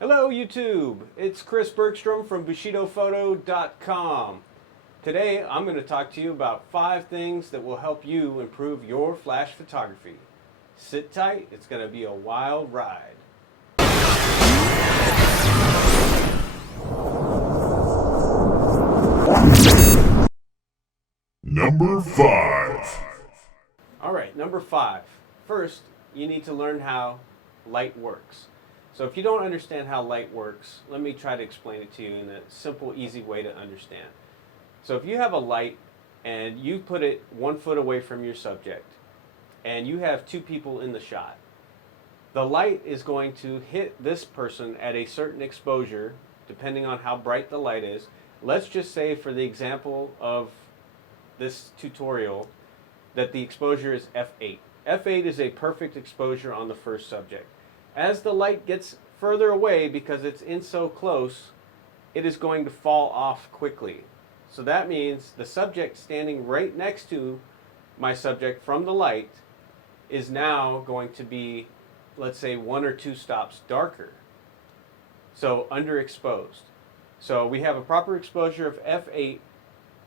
Hello YouTube, it's Chris Bergstrom from BushidoPhoto.com. Today I'm going to talk to you about 5 things that will help you improve your flash photography. Sit tight, it's going to be a wild ride. Number 5. Alright, number 5. First, you need to learn how light works. So if you don't understand how light works, let me try to explain it to you in a simple, easy way to understand. So if you have a light and you put it 1 foot away from your subject and you have 2 people in the shot, the light is going to hit this person at a certain exposure depending on how bright the light is. Let's just say, for the example of this tutorial, that the exposure is f8. f8 is a perfect exposure on the first subject. As the light gets further away, because it's in so close, it is going to fall off quickly. So that means the subject standing right next to my subject from the light is now going to be, let's say, 1 or 2 stops darker. So underexposed. So we have a proper exposure of f8,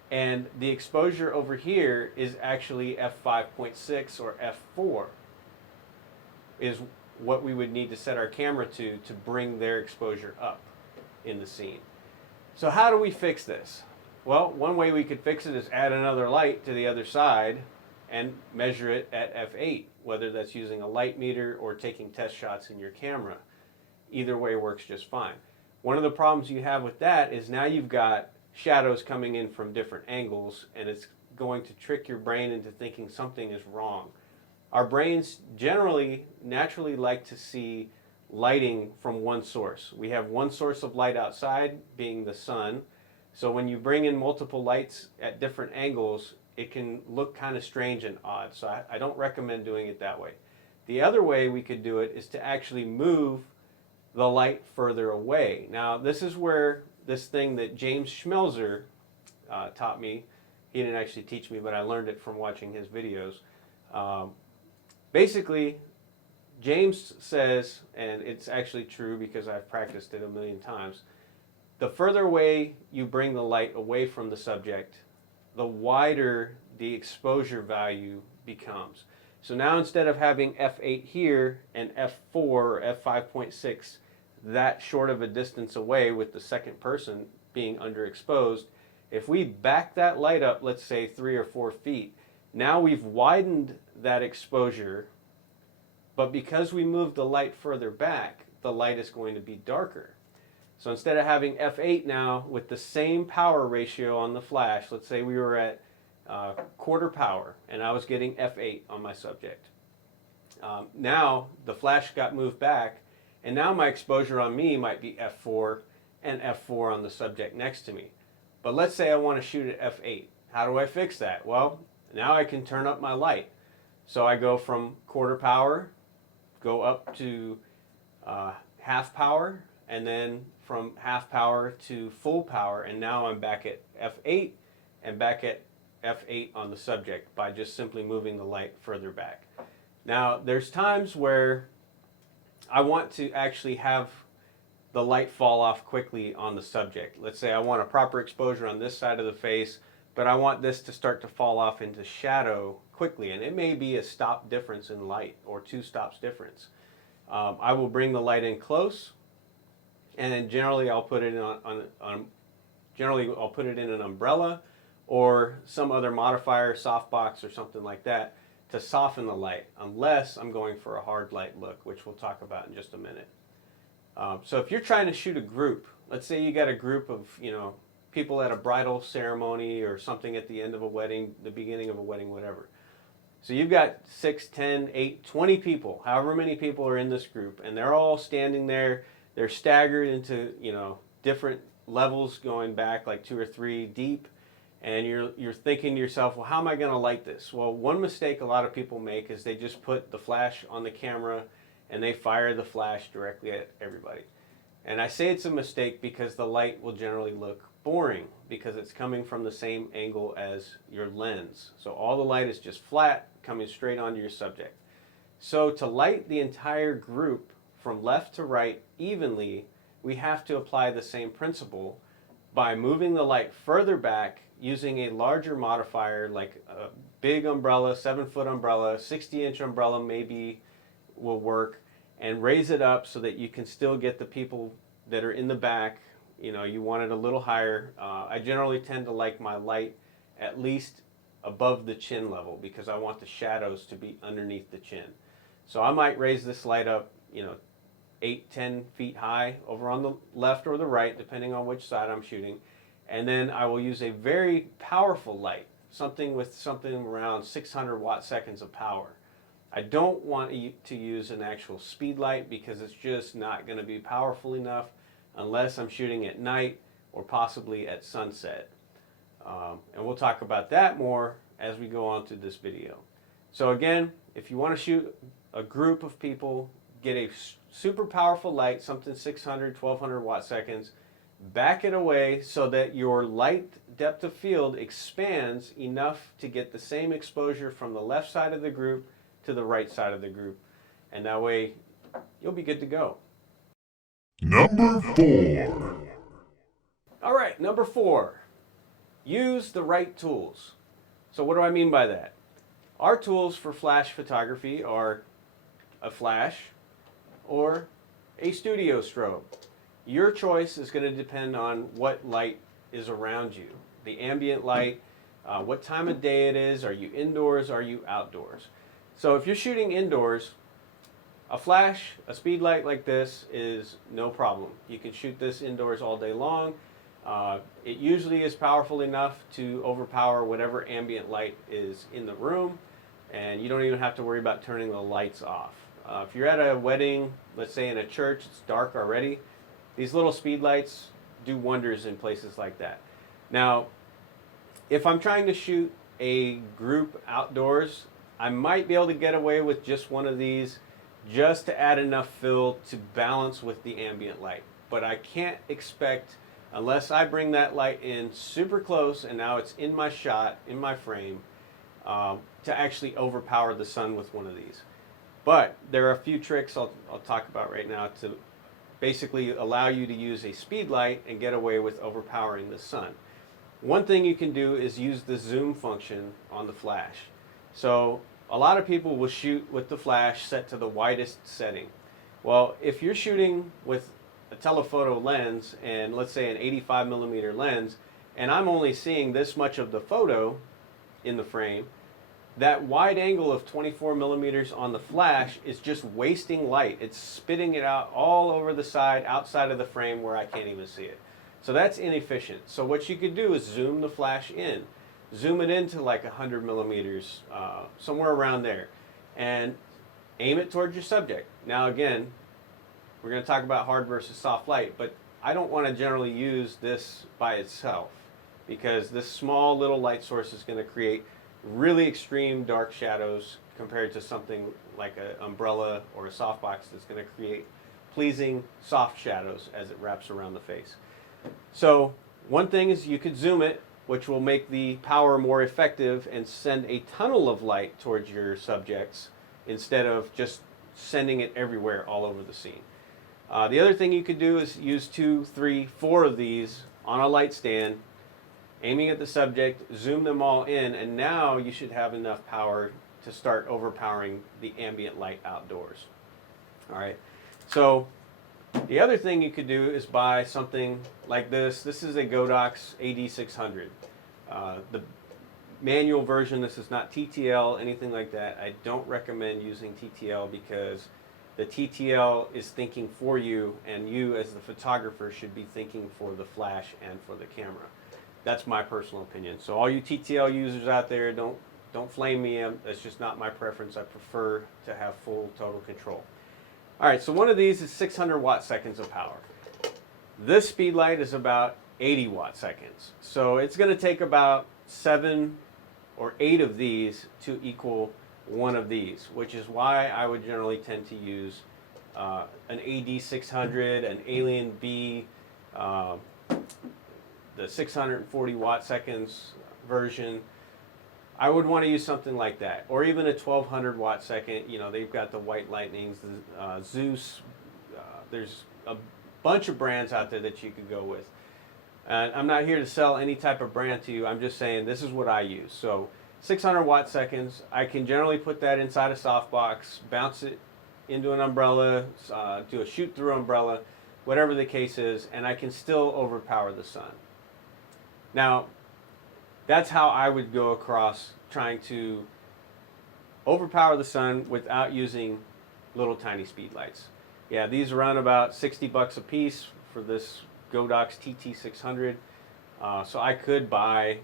and the exposure over here is actually f5.6 or f4 is what we would need to set our camera to bring their exposure up in the scene. So how do we fix this? Well, one way we could fix it is add another light to the other side and measure it at f8, whether that's using a light meter or taking test shots in your camera. Either way works just fine. One of the problems you have with that is now you've got shadows coming in from different angles, and it's going to trick your brain into thinking something is wrong. Our brains generally, naturally like to see lighting from one source. We have one source of light outside, being the sun. So when you bring in multiple lights at different angles, it can look kind of strange and odd. So I don't recommend doing it that way. The other way we could do it is to actually move the light further away. Now, this is where this thing that James Schmelzer taught me, he didn't actually teach me, but I learned it from watching his videos. Basically, James says, and it's actually true because I've practiced it a million times, the further away you bring the light away from the subject, the wider the exposure value becomes. So now, instead of having f8 here and f4 or f5.6 that short of a distance away with the second person being underexposed, if we back that light up, let's say 3 or 4 feet, now we've widened that exposure, but because we moved the light further back, the light is going to be darker. So instead of having f8 now with the same power ratio on the flash, let's say we were at quarter power and I was getting f8 on my subject. Now the flash got moved back, and now my exposure on me might be f4 and f4 on the subject next to me. But let's say I want to shoot at f8. How do I fix that? Well, now I can turn up my light. So I go from quarter power, go up to half power, and then from half power to full power, and now I'm back at f8 and back at f8 on the subject by just simply moving the light further back. Now, there's times where I want to actually have the light fall off quickly on the subject. Let's say I want a proper exposure on this side of the face, but I want this to start to fall off into shadow quickly, and it may be a stop difference in light or 2 stops difference. I will bring the light in close, and then generally I'll put it in I'll put it in an umbrella or some other modifier, softbox or something like that, to soften the light, unless I'm going for a hard light look, which we'll talk about in just a minute. So if you're trying to shoot a group, let's say you got a group of people at a bridal ceremony or something at the end of a wedding, the beginning of a wedding, whatever. So you've got 6, 10, 8, 20 people, however many people are in this group, and they're all standing there. They're staggered into different levels, going back like 2 or 3 deep. And you're thinking to yourself, well, how am I going to light this? Well, one mistake a lot of people make is they just put the flash on the camera and they fire the flash directly at everybody. And I say it's a mistake because the light will generally look boring because it's coming from the same angle as your lens. So all the light is just flat, coming straight onto your subject. So to light the entire group from left to right evenly, we have to apply the same principle by moving the light further back using a larger modifier like a big umbrella, 7-foot umbrella, 60-inch umbrella maybe will work, and raise it up so that you can still get the people that are in the back. You know, you want it a little higher. I generally tend to like my light at least above the chin level because I want the shadows to be underneath the chin. So I might raise this light up, you know, 8-10 feet high over on the left or the right, depending on which side I'm shooting. And then I will use a very powerful light, something around 600 watt seconds of power. I don't want to use an actual speed light because it's just not going to be powerful enough unless I'm shooting at night or possibly at sunset. And we'll talk about that more as we go on through this video. So again, if you want to shoot a group of people, get a super powerful light, something 600, 1200 watt seconds, back it away so that your light depth of field expands enough to get the same exposure from the left side of the group to the right side of the group. And that way, you'll be good to go. Number 4. All right, number 4. Use the right tools. So what do I mean by that? Our tools for flash photography are a flash or a studio strobe. Your choice is going to depend on what light is around you. The ambient light, what time of day it is, are you indoors, are you outdoors? So if you're shooting indoors, a flash, a speed light like this is no problem. You can shoot this indoors all day long. It usually is powerful enough to overpower whatever ambient light is in the room, and you don't even have to worry about turning the lights off. If you're at a wedding, let's say in a church, it's dark already, these little speed lights do wonders in places like that. Now, if I'm trying to shoot a group outdoors, I might be able to get away with just one of these just to add enough fill to balance with the ambient light. But I can't expect, unless I bring that light in super close and now it's in my shot, in my frame, to actually overpower the sun with one of these. But there are a few tricks I'll talk about right now to basically allow you to use a speed light and get away with overpowering the sun. One thing you can do is use the zoom function on the flash. So a lot of people will shoot with the flash set to the widest setting. Well, if you're shooting with a telephoto lens and let's say an 85mm lens, and I'm only seeing this much of the photo in the frame, that wide angle of 24mm on the flash is just wasting light. It's spitting it out all over the side, outside of the frame where I can't even see it. So that's inefficient. So what you could do is zoom the flash in. Zoom it into like 100mm, somewhere around there, and aim it towards your subject. Now again, we're going to talk about hard versus soft light, but I don't want to generally use this by itself because this small little light source is going to create really extreme dark shadows compared to something like an umbrella or a softbox that's going to create pleasing soft shadows as it wraps around the face. So one thing is you could zoom it, which will make the power more effective and send a tunnel of light towards your subjects instead of just sending it everywhere all over the scene. The other thing you could do is use 2, 3, 4 of these on a light stand, aiming at the subject, zoom them all in, and now you should have enough power to start overpowering the ambient light outdoors. All right, so the other thing you could do is buy something like this. This is a Godox AD600. The manual version, this is not TTL, anything like that. I don't recommend using TTL because the TTL is thinking for you, and you as the photographer should be thinking for the flash and for the camera. That's my personal opinion. So all you TTL users out there, don't flame me. That's just not my preference. I prefer to have full total control. All right, so one of these is 600 watt seconds of power. This speed light is about 80 watt seconds. So it's going to take about 7 or 8 of these to equal one of these, which is why I would generally tend to use an AD600, an Alien B, the 640 watt seconds version. I would want to use something like that, or even a 1200 watt second. You know, they've got the White Lightnings, the Zeus. There's a bunch of brands out there that you could go with. And I'm not here to sell any type of brand to you. I'm just saying this is what I use. So 600 watt seconds, I can generally put that inside a softbox, bounce it into an umbrella, do a shoot through umbrella, whatever the case is, and I can still overpower the sun. Now, that's how I would go across trying to overpower the sun without using little tiny speed lights. Yeah, these run about 60 bucks a piece for this Godox TT600. So I could buy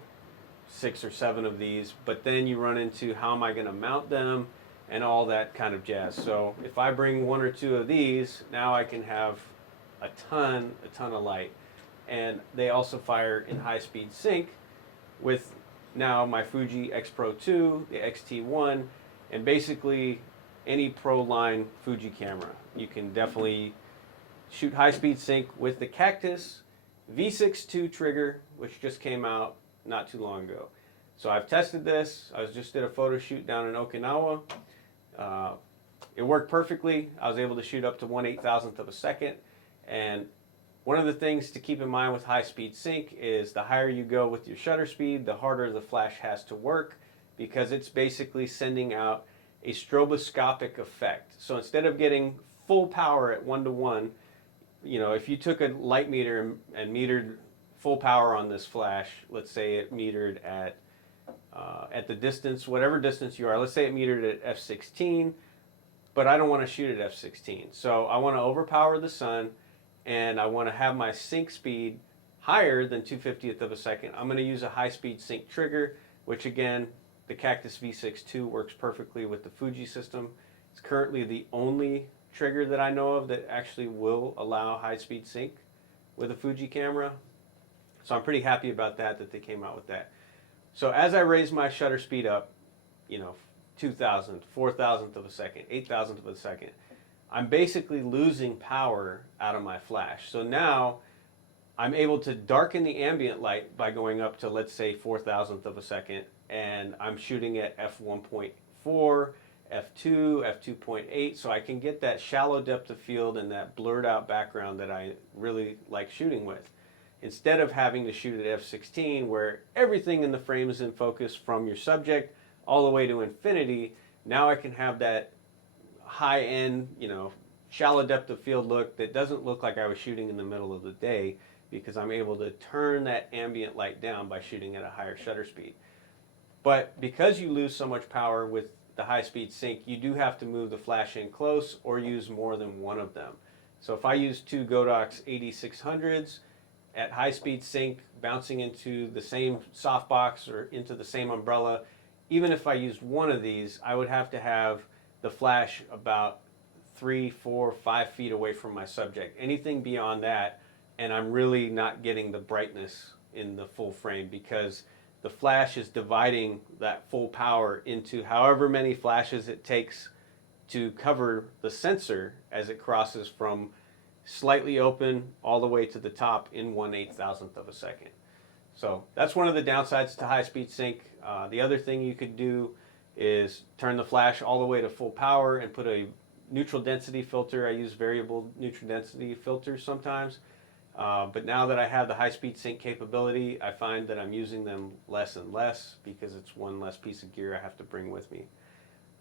6 or 7 of these, but then you run into how am I going to mount them and all that kind of jazz. So if I bring 1 or 2 of these, now I can have a ton of light. And they also fire in high speed sync with now my Fuji X-Pro2, the X-T1, and basically any pro line Fuji camera. You can definitely shoot high speed sync with the Cactus V6.2 trigger, which just came out not too long ago. So I've tested this. I just did a photo shoot down in Okinawa. It worked perfectly. I was able to shoot up to 1/8,000th of a second. And one of the things to keep in mind with high speed sync is the higher you go with your shutter speed, the harder the flash has to work, because it's basically sending out a stroboscopic effect. So instead of getting full power at 1:1, you know, if you took a light meter and metered full power on this flash, let's say it metered at the distance, whatever distance you are, let's say it metered at f16, but I don't want to shoot at f16. So I want to overpower the sun, and I want to have my sync speed higher than 2/50th of a second. I'm going to use a high speed sync trigger, which again, the Cactus V6.2 works perfectly with the Fuji system. It's currently the only trigger that I know of that actually will allow high speed sync with a Fuji camera. So I'm pretty happy about that they came out with that. So as I raise my shutter speed up, you know, 2,000th, 4,000th of a second, 8,000th of a second, I'm basically losing power out of my flash. So now I'm able to darken the ambient light by going up to, let's say, 4,000th of a second, and I'm shooting at f1.4, f2, f2.8, so I can get that shallow depth of field and that blurred out background that I really like shooting with. Instead of having to shoot at f16 where everything in the frame is in focus from your subject all the way to infinity, now I can have that high-end, you know, shallow depth of field look that doesn't look like I was shooting in the middle of the day, because I'm able to turn that ambient light down by shooting at a higher shutter speed. But because you lose so much power with the high-speed sync, you do have to move the flash in close or use more than one of them. So if I use 2 Godox 8600s at high-speed sync, bouncing into the same softbox or into the same umbrella, even if I used one of these, I would have to have the flash about 3, 4, 5 feet away from my subject. Anything beyond that, and I'm really not getting the brightness in the full frame, because the flash is dividing that full power into however many flashes it takes to cover the sensor as it crosses from slightly open all the way to the top in 1/8,000th of a second. So that's one of the downsides to high-speed sync. The other thing you could do is turn the flash all the way to full power and put a neutral density filter. I use variable neutral density filters sometimes. But now that I have the high-speed sync capability, I find that I'm using them less and less, because it's one less piece of gear I have to bring with me.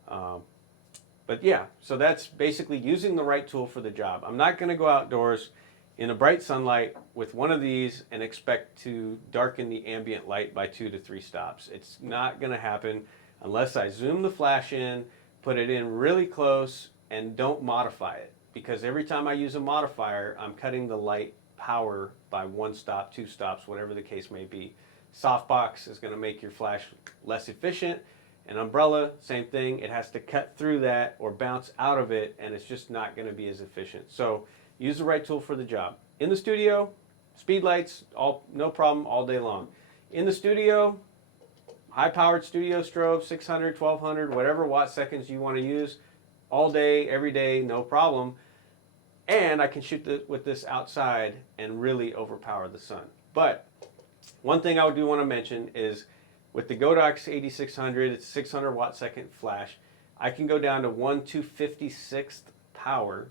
But yeah, so that's basically using the right tool for the job. I'm not going to go outdoors in a bright sunlight with one of these and expect to darken the ambient light by 2 to 3 stops. It's not going to happen unless I zoom the flash in, put it in really close, and don't modify it. Because every time I use a modifier, I'm cutting the light power by 1 stop, 2 stops, whatever the case may be. Softbox is going to make your flash less efficient. An umbrella, same thing. It has to cut through that or bounce out of it, and it's just not going to be as efficient. So use the right tool for the job. In the studio, speed lights, no problem all day long. In the studio, high-powered studio strobe, 600, 1200, whatever watt seconds you want to use, all day, every day, no problem. And I can shoot with this outside and really overpower the sun. But one thing I do want to mention is with the Godox 8600, it's 600 watt second flash, I can go down to 1/256th power,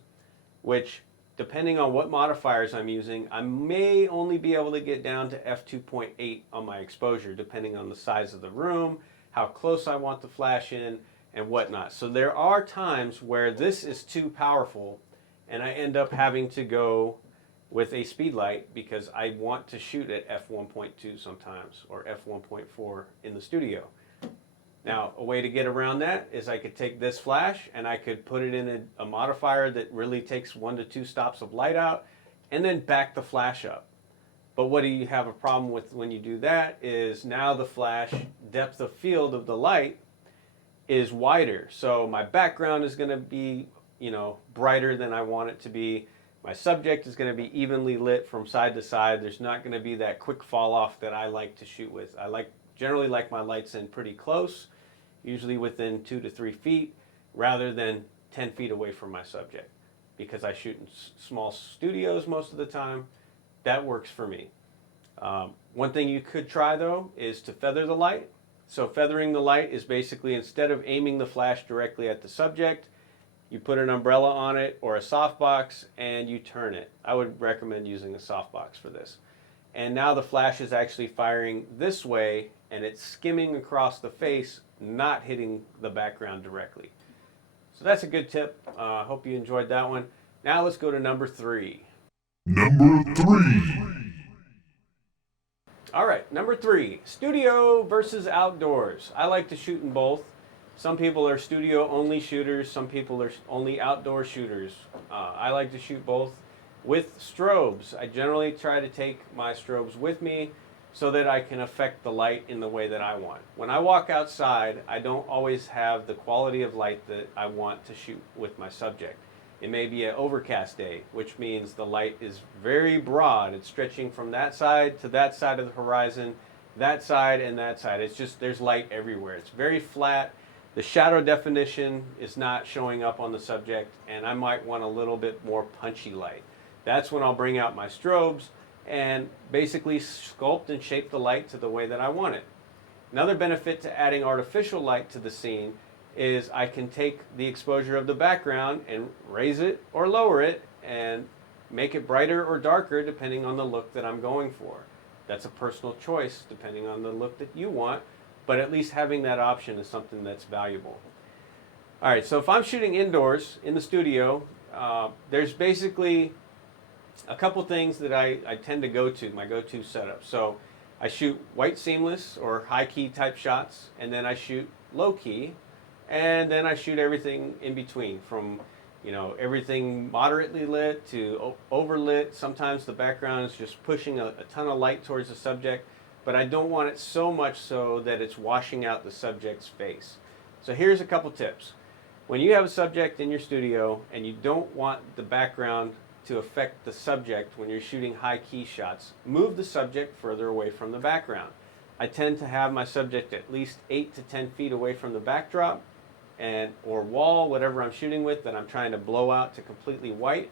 which depending on what modifiers I'm using, I may only be able to get down to f2.8 on my exposure, depending on the size of the room, how close I want the flash in, and whatnot. So there are times where this is too powerful and I end up having to go with a speed light because I want to shoot at f1.2 sometimes, or f1.4 in the studio. Now, a way to get around that is I could take this flash and I could put it in a modifier that really takes 1 to 2 stops of light out and then back the flash up. But what do you have a problem with when you do that is now the flash depth of field of the light is wider. So my background is going to be, brighter than I want it to be. My subject is going to be evenly lit from side to side. There's not going to be that quick fall off that I like to shoot with. I generally like my lights in pretty close, usually within 2 to 3 feet, rather than 10 feet away from my subject. Because I shoot in small studios most of the time, that works for me. One thing you could try though is to feather the light. So feathering the light is basically, instead of aiming the flash directly at the subject, you put an umbrella on it or a softbox and you turn it. I would recommend using a softbox for this. And now the flash is actually firing this way and it's skimming across the face, not hitting the background directly. So that's a good tip. I hope you enjoyed that one. Now let's go to number 3. Number 3. All right, number 3, studio versus outdoors. I like to shoot in both. Some people are studio only shooters, some people are only outdoor shooters. I like to shoot both with strobes. I generally try to take my strobes with me so that I can affect the light in the way that I want. When I walk outside, I don't always have the quality of light that I want to shoot with my subject. It may be an overcast day, which means the light is very broad. It's stretching from that side to that side of the horizon, that side and that side. It's just, there's light everywhere. It's very flat. The shadow definition is not showing up on the subject, and I might want a little bit more punchy light. That's when I'll bring out my strobes and basically sculpt and shape the light to the way that I want it. Another benefit to adding artificial light to the scene is I can take the exposure of the background and raise it or lower it and make it brighter or darker depending on the look that I'm going for. That's a personal choice depending on the look that you want, but at least having that option is something that's valuable. All right, so if I'm shooting indoors in the studio, there's basically a couple things that I tend to go to, my go-to setup. So I shoot white seamless or high key type shots, and then I shoot low key, and then I shoot everything in between, from everything moderately lit to overlit. Sometimes the background is just pushing a ton of light towards the subject, but I don't want it so much so that it's washing out the subject's face. So here's a couple tips. When you have a subject in your studio and you don't want the background to affect the subject when you're shooting high key shots, move the subject further away from the background. I tend to have my subject at least 8 to 10 feet away from the backdrop or wall, whatever I'm shooting with, that I'm trying to blow out to completely white.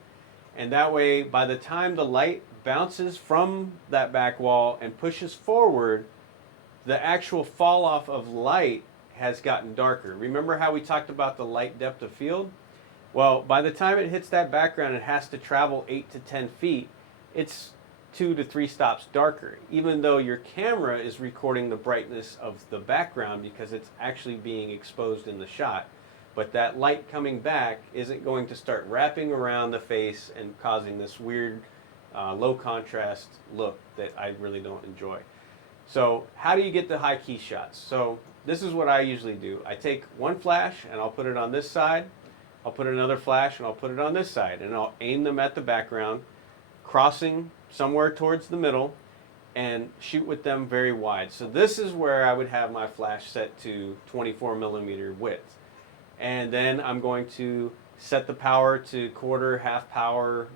And that way, by the time the light bounces from that back wall and pushes forward, the actual fall off of light has gotten darker. Remember how we talked about the light depth of field? Well, by the time it hits that background, it has to travel 8 to 10 feet. It's 2 to 3 stops darker, even though your camera is recording the brightness of the background because it's actually being exposed in the shot. But that light coming back isn't going to start wrapping around the face and causing this weird low contrast look that I really don't enjoy. So how do you get the high key shots? So this is what I usually do. I take one flash and I'll put it on this side. I'll put another flash and I'll put it on this side, and I'll aim them at the background, crossing somewhere towards the middle, and shoot with them very wide. So this is where I would have my flash set to 24 millimeter width. And then I'm going to set the power to quarter, half power,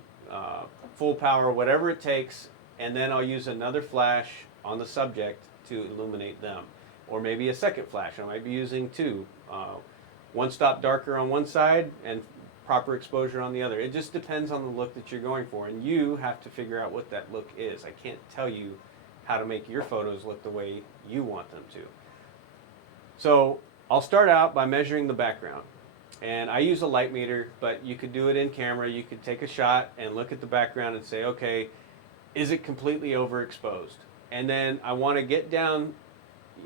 full power, whatever it takes, and then I'll use another flash on the subject to illuminate them. Or maybe a second flash. I might be using 2. One stop darker on one side and proper exposure on the other. It just depends on the look that you're going for, and you have to figure out what that look is. I can't tell you how to make your photos look the way you want them to. So I'll start out by measuring the background. And I use a light meter, but you could do it in camera. You could take a shot and look at the background and say, okay, is it completely overexposed? And then I want to get down,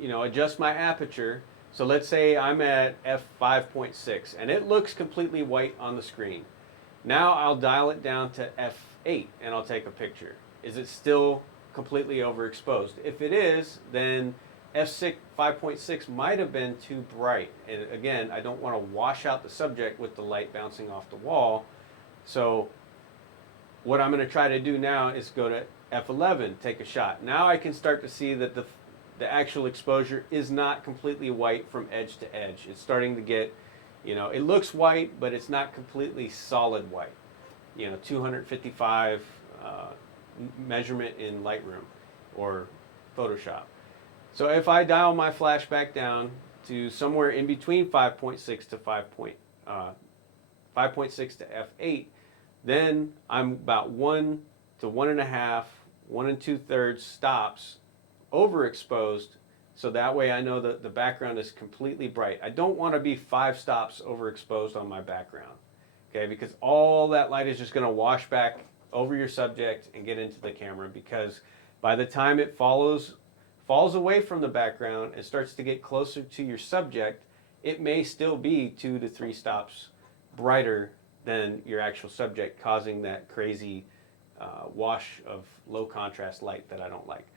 adjust my aperture. So let's say I'm at f5.6 and it looks completely white on the screen. Now I'll dial it down to f8 and I'll take a picture. Is it still completely overexposed? If it is, then f6 5.6 might have been too bright. And again, I don't want to wash out the subject with the light bouncing off the wall. So what I'm going to try to do now is go to f11, take a shot. Now I can start to see that the actual exposure is not completely white from edge to edge. It's starting to get, it looks white, but it's not completely solid white. 255 measurement in Lightroom or Photoshop. So if I dial my flash back down to somewhere in between 5.6 to 5.6 to f8, then I'm about 1 to 1.5, 1 2/3 stops overexposed, so that way I know that the background is completely bright. I don't want to be 5 stops overexposed on my background, okay, because all that light is just going to wash back over your subject and get into the camera, because by the time it falls away from the background and starts to get closer to your subject, it may still be 2 to 3 stops brighter than your actual subject, causing that crazy wash of low contrast light that I don't like.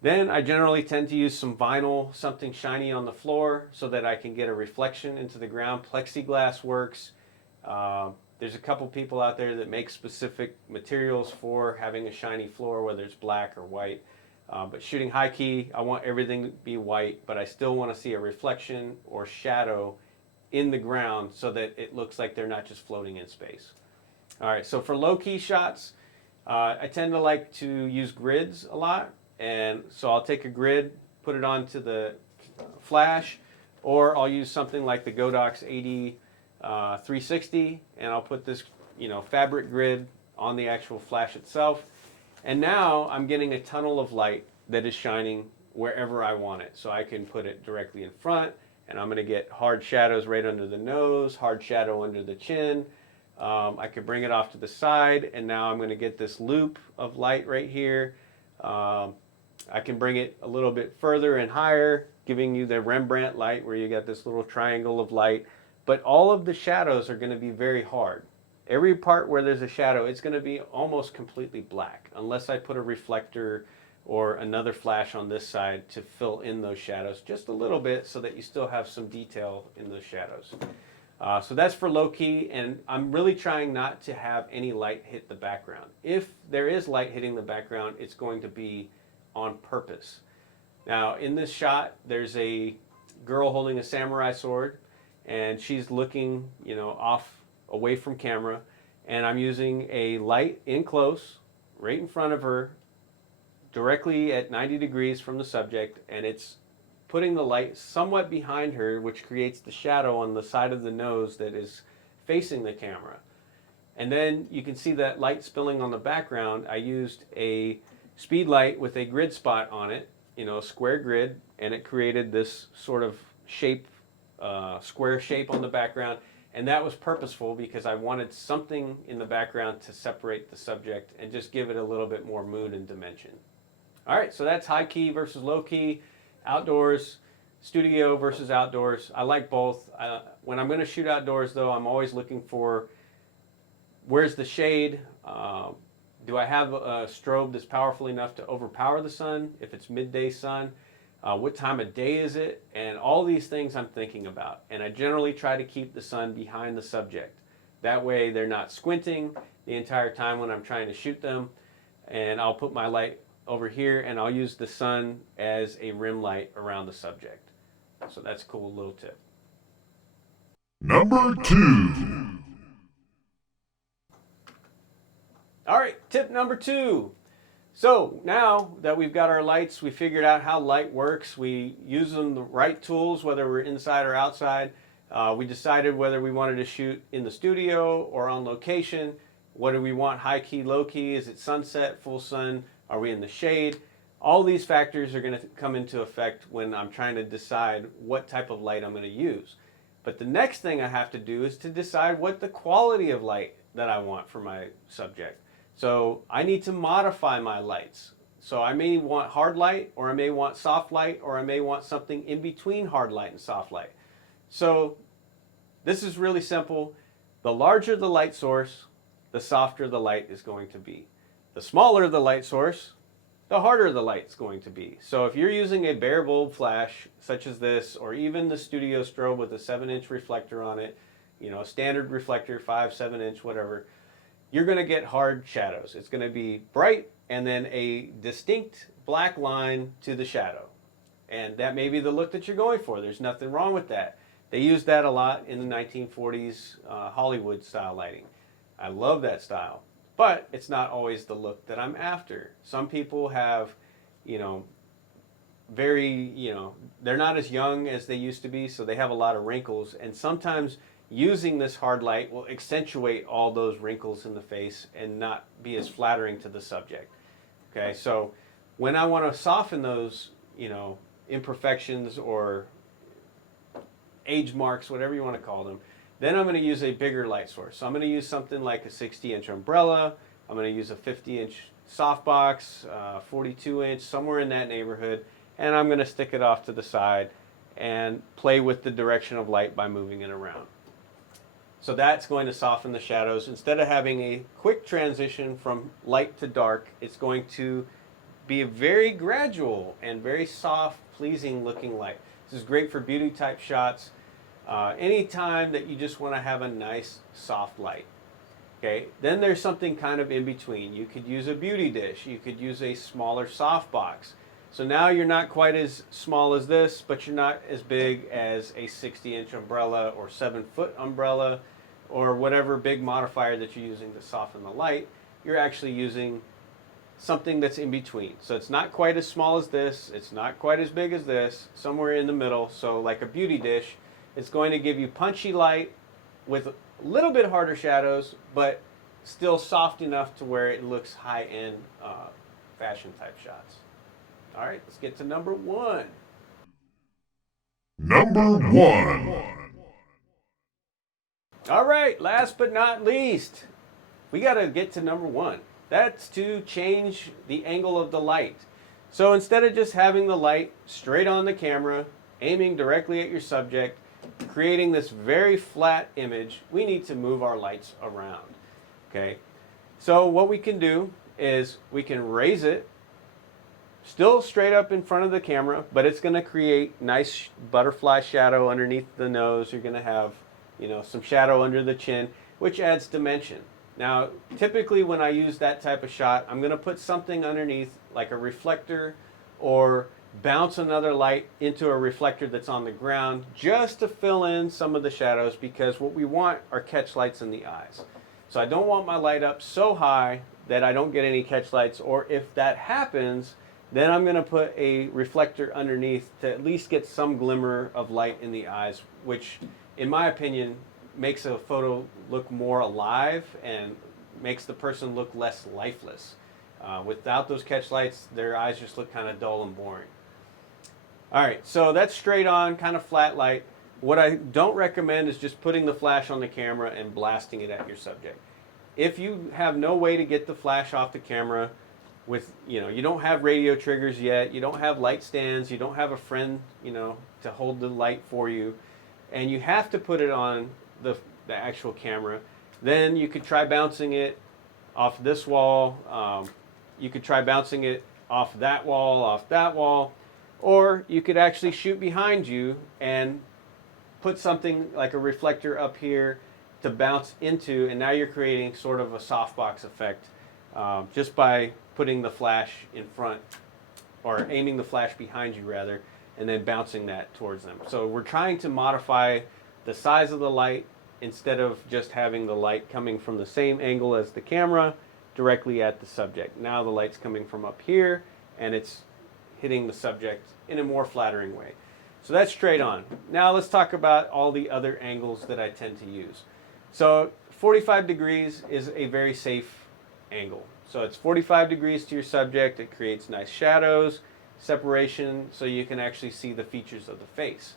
Then I generally tend to use some vinyl, something shiny on the floor, so that I can get a reflection into the ground. Plexiglass works. There's a couple people out there that make specific materials for having a shiny floor, whether it's black or white. But shooting high key, I want everything to be white, but I still want to see a reflection or shadow in the ground so that it looks like they're not just floating in space. All right, so for low key shots, I tend to like to use grids a lot. And so I'll take a grid, put it onto the flash, or I'll use something like the Godox 80 360, and I'll put this fabric grid on the actual flash itself. And now I'm getting a tunnel of light that is shining wherever I want it. So I can put it directly in front, and I'm going to get hard shadows right under the nose, hard shadow under the chin. I could bring it off to the side, and now I'm going to get this loop of light right here. I can bring it a little bit further and higher, giving you the Rembrandt light where you got this little triangle of light. But all of the shadows are going to be very hard. Every part where there's a shadow, it's going to be almost completely black, unless I put a reflector or another flash on this side to fill in those shadows just a little bit so that you still have some detail in those shadows. So that's for low key, and I'm really trying not to have any light hit the background. If there is light hitting the background, it's going to be on purpose. Now in this shot, there's a girl holding a samurai sword, and she's looking, off away from camera, and I'm using a light in close, right in front of her, directly at 90 degrees from the subject, and it's putting the light somewhat behind her, which creates the shadow on the side of the nose that is facing the camera. And then you can see that light spilling on the background. I used a speed light with a grid spot on it, a square grid, and it created this sort of shape, square shape on the background. And that was purposeful because I wanted something in the background to separate the subject and just give it a little bit more mood and dimension. All right, so that's high key versus low key, outdoors, studio versus outdoors. I like both. When I'm going to shoot outdoors, though, I'm always looking for where's the shade. Do I have a strobe that's powerful enough to overpower the sun if it's midday sun? What time of day is it? And all these things I'm thinking about. And I generally try to keep the sun behind the subject. That way they're not squinting the entire time when I'm trying to shoot them. And I'll put my light over here, and I'll use the sun as a rim light around the subject. So that's a cool little tip. Number 2. All right, tip number 2. So now that we've got our lights, we figured out how light works. We use them the right tools, whether we're inside or outside. We decided whether we wanted to shoot in the studio or on location. What do we want, high key, low key? Is it sunset, full sun? Are we in the shade? All these factors are going to come into effect when I'm trying to decide what type of light I'm going to use. But the next thing I have to do is to decide what the quality of light that I want for my subject. So I need to modify my lights. So I may want hard light, or I may want soft light, or I may want something in between hard light and soft light. So this is really simple. The larger the light source, the softer the light is going to be. The smaller the light source, the harder the light's going to be. So if you're using a bare bulb flash, such as this, or even the studio strobe with a 7-inch reflector on it, you know, a standard reflector, 5, 7-inch, whatever, you're going to get hard shadows. It's going to be bright and then a distinct black line to the shadow. And that may be the look that you're going for. There's nothing wrong with that. They used that a lot in the 1940s Hollywood style lighting. I love that style. But it's not always the look that I'm after. Some people have, you know, they're not as young as they used to be, so they have a lot of wrinkles. And sometimes using this hard light will accentuate all those wrinkles in the face and not be as flattering to the subject. Okay, so when I want to soften those, you know, imperfections or age marks, whatever you want to call them, then I'm going to use a bigger light source. So I'm going to use something like a 60-inch umbrella. I'm going to use a 50-inch softbox, 42-inch, somewhere in that neighborhood. And I'm going to stick it off to the side and play with the direction of light by moving it around. So that's going to soften the shadows. Instead of having a quick transition from light to dark, it's going to be a very gradual and very soft, pleasing looking light. This is great for beauty type shots. Anytime that you just want to have a nice soft light. Okay, then there's something kind of in between. You could use a beauty dish. You could use a smaller softbox. So now you're not quite as small as this, but you're not as big as a 60-inch umbrella or 7-foot umbrella or whatever big modifier that you're using to soften the light. You're actually using something that's in between. So it's not quite as small as this. It's not quite as big as this. Somewhere in the middle. So like a beauty dish. It's going to give you punchy light with a little bit harder shadows, but still soft enough to where it looks high-end fashion type shots. All right, let's get to number 1. Number 1. All right, last but not least, we got to get to number 1. That's to change the angle of the light. So instead of just having the light straight on the camera, aiming directly at your subject, creating this very flat image, we need to move our lights around. Okay, so what we can do is we can raise it still straight up in front of the camera, but it's going to create nice butterfly shadow underneath the nose. You're going to have, you know, some shadow under the chin, which adds dimension. Now, typically when I use that type of shot, I'm going to put something underneath like a reflector or bounce another light into a reflector that's on the ground just to fill in some of the shadows, because what we want are catch lights in the eyes. So I don't want my light up so high that I don't get any catch lights, or if that happens, then I'm going to put a reflector underneath to at least get some glimmer of light in the eyes, which in my opinion makes a photo look more alive and makes the person look less lifeless. Without those catch lights, their eyes just look kind of dull and boring. All right, so that's straight on, kind of flat light. What I don't recommend is just putting the flash on the camera and blasting it at your subject. If you have no way to get the flash off the camera with, you know, you don't have radio triggers yet, you don't have light stands, you don't have a friend, you know, to hold the light for you, and you have to put it on the actual camera, then you could try bouncing it off this wall. You could try bouncing it off that wall, or you could actually shoot behind you and put something like a reflector up here to bounce into, and now you're creating sort of a softbox effect just by putting the flash in front, or aiming the flash behind you rather, and then bouncing that towards them. So we're trying to modify the size of the light instead of just having the light coming from the same angle as the camera directly at the subject. Now the light's coming from up here and it's hitting the subject in a more flattering way. So that's straight on. Now let's talk about all the other angles that I tend to use. So 45 degrees is a very safe angle. So it's 45 degrees to your subject. It creates nice shadows, separation, so you can actually see the features of the face.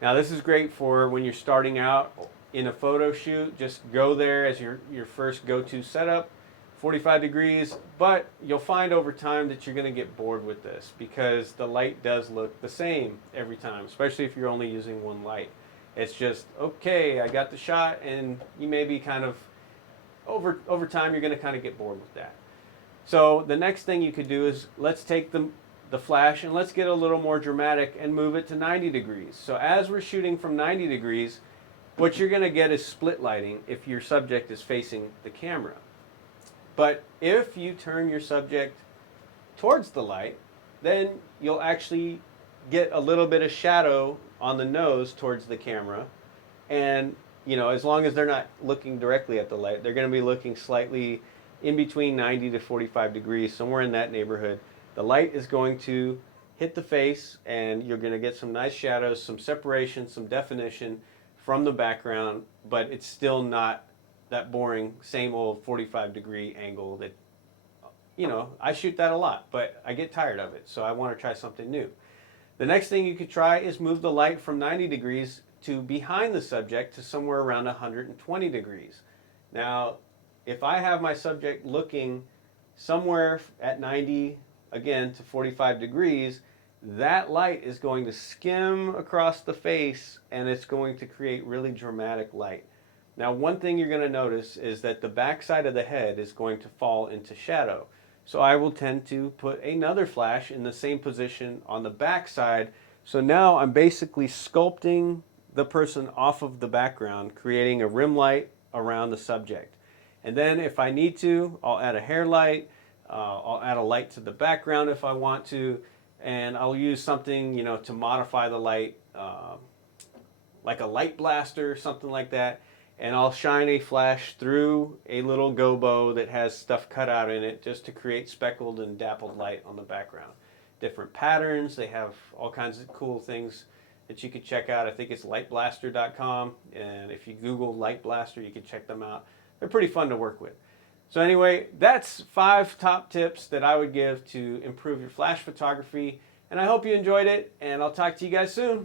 Now this is great for when you're starting out in a photo shoot. Just go there as your first go-to setup, 45 degrees, but you'll find over time that you're going to get bored with this because the light does look the same every time, especially if you're only using one light. It's just, okay, I got the shot, and you may be kind of, over time, you're going to kind of get bored with that. So the next thing you could do is, let's take the flash and let's get a little more dramatic and move it to 90 degrees. So as we're shooting from 90 degrees, what you're going to get is split lighting if your subject is facing the camera. But if you turn your subject towards the light, then you'll actually get a little bit of shadow on the nose towards the camera. And as long as they're not looking directly at the light, they're going to be looking slightly in between 90 to 45 degrees, somewhere in that neighborhood. The light is going to hit the face, and you're going to get some nice shadows, some separation, some definition from the background, but it's still not that boring, same old 45-degree angle that, I shoot that a lot, but I get tired of it, so I want to try something new. The next thing you could try is move the light from 90 degrees to behind the subject to somewhere around 120 degrees. Now, if I have my subject looking somewhere at 90, again, to 45 degrees, that light is going to skim across the face, and it's going to create really dramatic light. Now, one thing you're going to notice is that the back side of the head is going to fall into shadow. So I will tend to put another flash in the same position on the back side. So now I'm basically sculpting the person off of the background, creating a rim light around the subject. And then if I need to, I'll add a hair light, I'll add a light to the background if I want to, and I'll use something, to modify the light, like a light blaster, something like that. And I'll shine a flash through a little gobo that has stuff cut out in it just to create speckled and dappled light on the background. Different patterns, they have all kinds of cool things that you could check out. I think it's lightblaster.com, and if you Google Light Blaster, you can check them out. They're pretty fun to work with. So anyway, that's 5 top tips that I would give to improve your flash photography, and I hope you enjoyed it, and I'll talk to you guys soon.